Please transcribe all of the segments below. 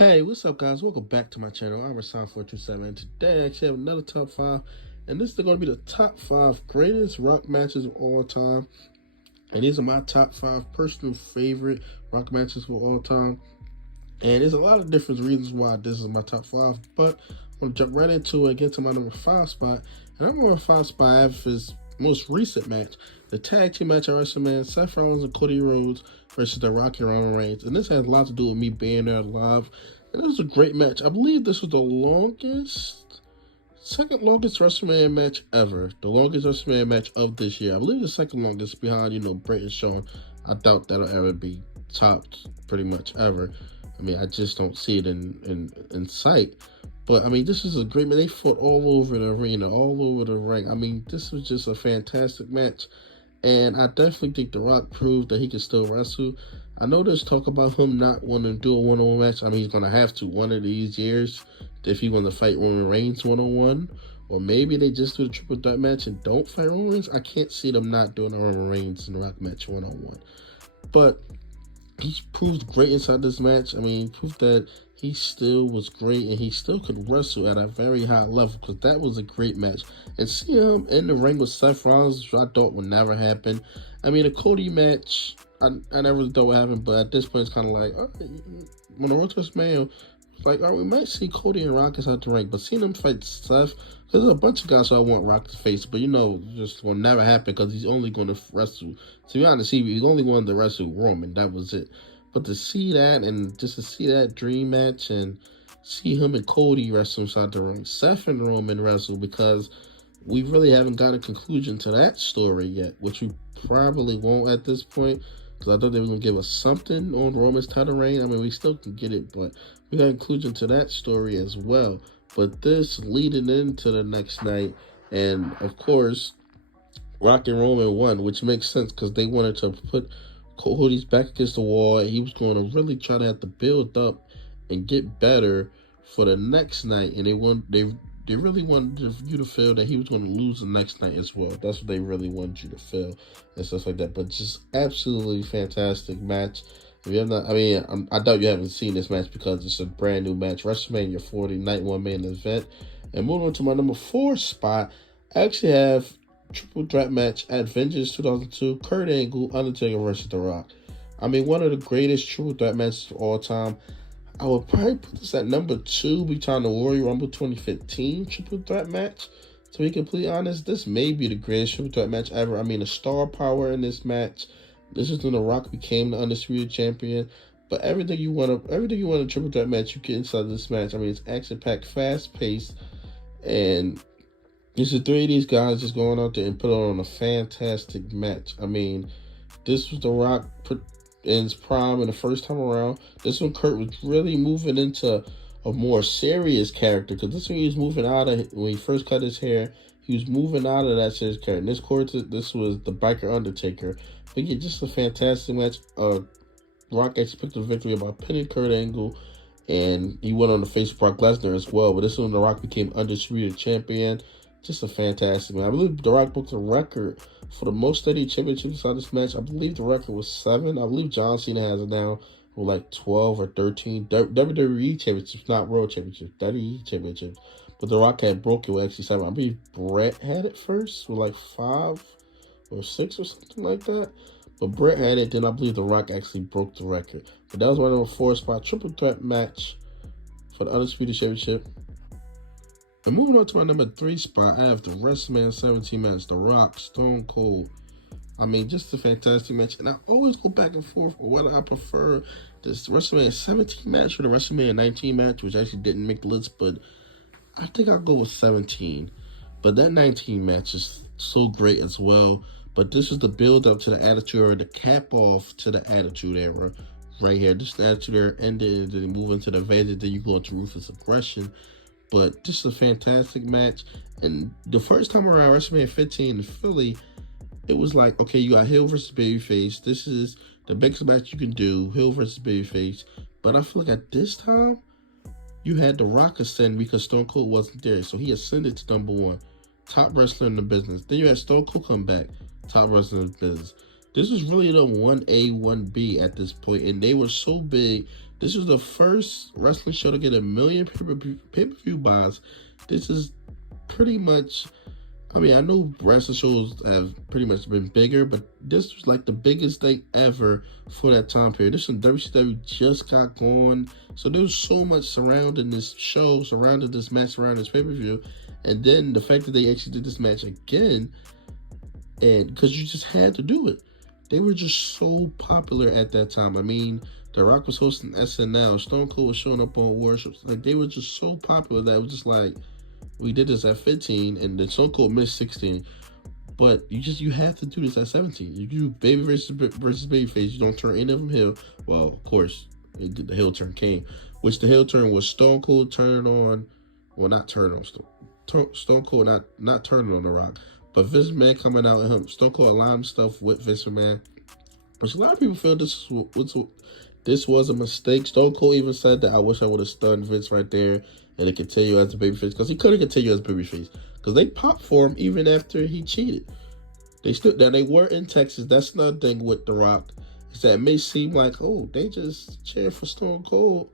Hey, what's up, guys? Welcome back to my channel. I'm Rasan427. Today, I actually have another top five, and this is going to be the top five greatest rock matches of all time. And these are my top five personal favorite rock matches of all time. And there's a lot of different reasons why this is my top five, but I'm going to jump right into it and get to my number five spot. And I'm number five spot, I have his most recent match, the tag team match at WrestleMania, Seth Rollins and Cody Rhodes versus The Rock and Roman Reigns. And this has a lot to do with me being there live. And it was a great match. I believe this was the second longest WrestleMania match ever. The longest WrestleMania match of this year. I believe the second longest behind, Bray and Shawn. I doubt that'll ever be topped pretty much ever. I mean, I just don't see it in sight. But, I mean, this is a great match. They fought all over the arena, all over the ring. I mean, this was just a fantastic match. And I definitely think The Rock proved that he can still wrestle. I know there's talk about him not wanting to do a one-on-one match. I mean, he's going to have to one of these years if he wants to fight Roman Reigns one-on-one. Or maybe they just do the triple threat match and don't fight Roman Reigns. I can't see them not doing a Roman Reigns and The Rock match one-on-one. But he proved great inside this match. I mean, he proved that he still was great and he still could wrestle at a very high level, because that was a great match. And seeing him in the ring with Seth Rollins, which I thought would never happen. I mean, the Cody match, I never thought would happen, but at this point, it's kind of like, when the Road to WrestleMania, it's like, we might see Cody and Rock inside the ring, but seeing them fight Seth, because there's a bunch of guys who I want Rock to face, but just will never happen because he's only going to wrestle. To be honest, he only wanted to wrestle Roman, that was it. But to see that, and just to see that dream match, and see him and Cody wrestle inside the ring, Seth and Roman wrestle, because we really haven't got a conclusion to that story yet, which we probably won't at this point, because I thought they were going to give us something on Roman's title reign. I mean, we still can get it, but we got a conclusion to that story as well. But this leading into the next night, and of course, Rock and Roman won, which makes sense because they wanted to put Cody's back against the wall, and he was going to really try to have to build up and get better for the next night. And they really wanted you to feel that he was going to lose the next night as well. That's what they really wanted you to feel and stuff like that. But just absolutely fantastic match. If you have not, I doubt you haven't seen this match because it's a brand new match. WrestleMania 40, night one main event. And moving on to my number four spot, I actually have triple threat match at Vengeance 2002, Kurt Angle, Undertaker versus The Rock. I mean, one of the greatest triple threat matches of all time. I would probably put this at number two behind the Royal Rumble 2015 triple threat match. To be completely honest, this may be the greatest triple threat match ever. I mean, the star power in this match. This is when The Rock became the undisputed champion. But everything you want a triple threat match, you get inside this match. I mean, it's action-packed, fast-paced, and it's the three of these guys just going out there and put on a fantastic match. I mean, this was The Rock put in his prime in the first time around. This one, Kurt was really moving into a more serious character, because this one he was moving out of, when he first cut his hair, he was moving out of that serious character. In this quarter, this was the biker Undertaker. But yeah, just a fantastic match. Rock actually picked the victory by pinning Kurt Angle, and he went on to face Brock Lesnar as well. But this one, The Rock became undisputed champion. Just a fantastic match. I believe The Rock broke the record for the most steady championships inside this match. I believe the record was 7. I believe John Cena has it now with like 12 or 13 WWE championships, not World Championships, WWE championships. But The Rock had broke it with actually 7. I believe Brett had it first with like 5 or 6 or something like that. But Brett had it, then I believe The Rock actually broke the record. But that was my number 4 spot, triple threat match for the Undisputed Championship. And moving on to my number 3 spot, I have the WrestleMania 17 match, The Rock, Stone Cold. I mean, just a fantastic match. And I always go back and forth with whether I prefer this WrestleMania 17 match or the WrestleMania 19 match, which actually didn't make the list, but I think I'll go with 17. But that 19 match is so great as well. But this is the build up to the Attitude Era, the cap off to the Attitude Era right here. This Attitude Era ended, then move into the Vengeance, then you go into Ruthless Aggression. But this is a fantastic match. And the first time around WrestleMania 15 in Philly, it was like, okay, you got heel versus babyface. This is the biggest match you can do, heel versus babyface. But I feel like at this time, you had The Rock ascend because Stone Cold wasn't there. So he ascended to number 1, top wrestler in the business. Then you had Stone Cold come back, top wrestler in the business. This was really the 1A, 1B at this point. And they were so big This was the first wrestling show to get 1 million pay-per-view buys. This is pretty much, I mean, I know wrestling shows have pretty much been bigger, but this was like the biggest thing ever for that time period. This when WCW just got going. So there was so much surrounding this show, surrounding this match, surrounding this pay-per-view. And then the fact that they actually did this match again, and because you just had to do it. They were just so popular at that time. I mean, The Rock was hosting SNL. Stone Cold was showing up on Warships. Like, they were just so popular that it was just like, we did this at 15, and then Stone Cold missed 16. But you have to do this at 17. You do baby versus babyface. You don't turn any of them heel. Well, of course, the heel turn came, which the heel turn was Stone Cold turning on, well, not turning on Stone Cold, not turning on The Rock, but Vince McMahon coming out and him Stone Cold aligned stuff with Vince McMahon, which a lot of people feel this was a mistake. Stone Cold even said that I wish I would have stunned Vince right there and it continue as a babyface, because he couldn't continue as a babyface because they popped for him even after he cheated. They were in Texas. That's another thing with The Rock, is that it may seem like, oh, they just cheered for Stone Cold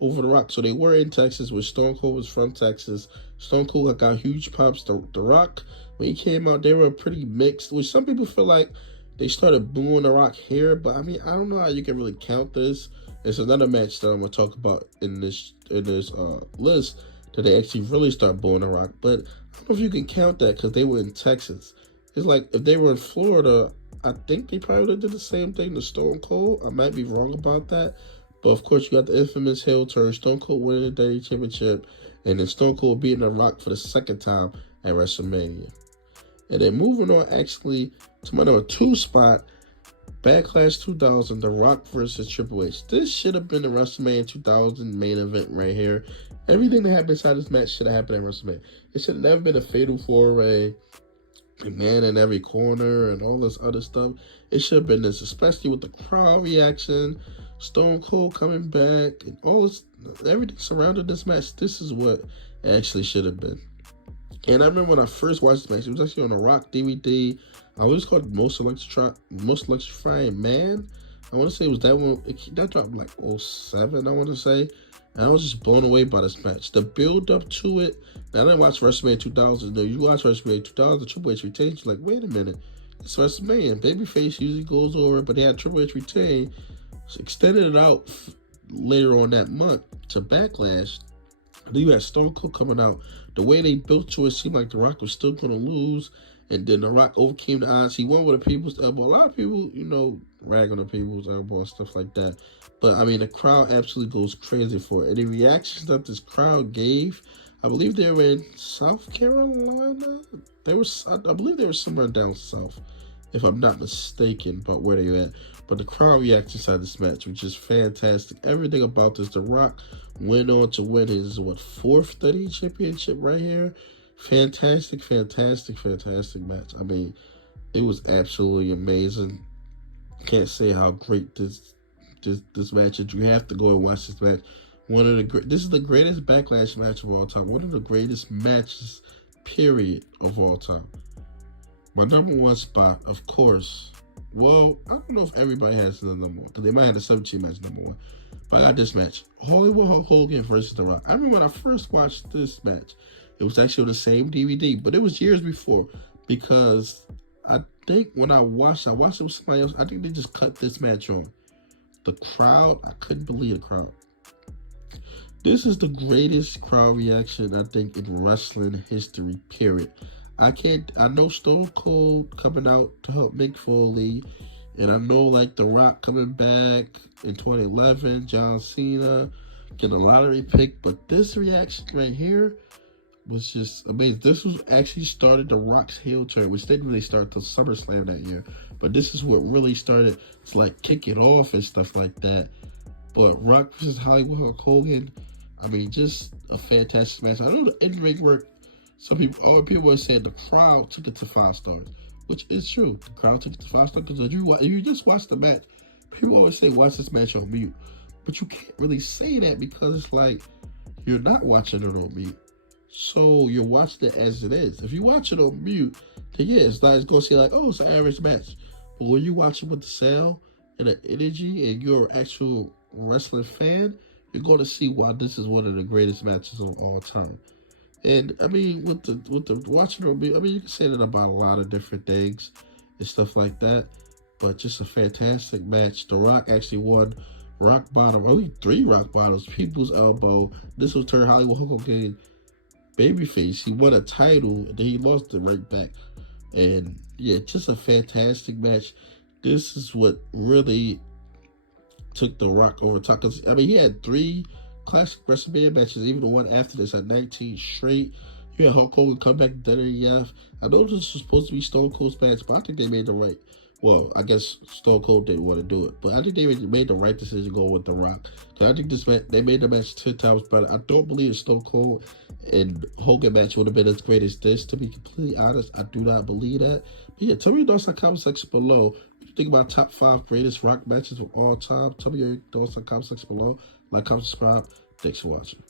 over The Rock. So they were in Texas, where Stone Cold was from Texas. Stone Cold got huge pops. The Rock, when he came out, they were pretty mixed, which some people feel like they started booing The Rock here, but I mean, I don't know how you can really count this. It's another match that I'm gonna talk about in this list that they actually really start booing The Rock. But I don't know if you can count that because they were in Texas. It's like if they were in Florida, I think they probably did the same thing to Stone Cold. I might be wrong about that, but of course you got the infamous heel turn, Stone Cold winning the WWE Championship, and then Stone Cold beating The Rock for the second time at WrestleMania. And then moving on actually to my number 2 spot, Backlash 2000, The Rock versus Triple H. This should have been the WrestleMania 2000 main event right here. Everything that happened inside this match should have happened at WrestleMania. It should have never been a fatal 4-way, a man in every corner, and all this other stuff. It should have been this, especially with the crowd reaction, Stone Cold coming back, and all this, everything surrounding this match. This is what it actually should have been. And I remember when I first watched this match, it was actually on a Rock DVD. I always called it Most Electrifying Man. I want to say it was that one. That dropped like 07, I want to say. And I was just blown away by this match. The build up to it. Now, I didn't watch WrestleMania 2000. No, you watch WrestleMania 2000, Triple H retains. You're like, wait a minute. It's WrestleMania. Babyface usually goes over, but they had Triple H retain. So extended it out later on that month to Backlash. And then you had Stone Cold coming out. The way they built to it seemed like The Rock was still going to lose. And then The Rock overcame the odds. He won with a people's elbow. A lot of people, rag on the people's elbow and stuff like that. But, I mean, the crowd absolutely goes crazy for it. And the reactions that this crowd gave, I believe they were in South Carolina. I believe they were somewhere down south, if I'm not mistaken about where they were at. But the crowd reaction inside this match, which is fantastic. Everything about this, The Rock went on to win his, 4th WWE Championship right here. Fantastic match. I mean, it was absolutely amazing. Can't say how great this match is. You have to go and watch this match. This is the greatest Backlash match of all time. One of the greatest matches, period, of all time. My number 1 spot, of course. Well, I don't know if everybody has the number 1, because they might have the 17 match number 1. But I got this match. Hogan versus The Rock. I remember when I first watched this match, it was actually on the same DVD, but it was years before, because I think when I watched it with somebody else. I think they just cut this match on. The crowd, I couldn't believe the crowd. This is the greatest crowd reaction, I think, in wrestling history, period. I know Stone Cold coming out to help Mick Foley, and I know like The Rock coming back in 2011, John Cena getting a lottery pick, but this reaction right here was just amazing. This was actually started The Rock's heel turn, which didn't really start till SummerSlam that year, but this is what really started to like kick it off and stuff like that. But Rock versus Hollywood Hogan, I mean, just a fantastic match. I know the in-ring work, all people were saying the crowd took it to 5 stars, which is true. The crowd took it to 5 stars because if you just watch the match, people always say watch this match on mute, but you can't really say that because it's like you're not watching it on mute. So you're watching it as it is. If you watch it on mute, then yeah, it's going to say like, oh, it's an average match. But when you watch it with the sound and the energy and your actual wrestling fan, you're going to see why this is one of the greatest matches of all time. And I mean, with the watching it, I mean, you can say that about a lot of different things and stuff like that. But just a fantastic match. The Rock actually won rock bottom, only 3 rock bottoms, people's elbow. This will turn Hollywood Hogan babyface. He won a title, and then he lost it right back. And yeah, just a fantastic match. This is what really took The Rock over top. Cause I mean, he had 3 classic WrestleMania matches, even the one after this at 19 straight. You had Hulk Hogan come back to WWF. I know this was supposed to be Stone Cold's match, but I think they made the right. Well, I guess Stone Cold didn't want to do it, but I think they made the right decision going with The Rock. So I think they made the match 10 times better. I don't believe Stone Cold and Hogan match would have been as great as this. To be completely honest, I do not believe that. But yeah, tell me your thoughts in the comment section below. What you think about top 5 greatest Rock matches of all time? Tell me your thoughts in the comment section below. Like, comment, subscribe. Thanks for watching.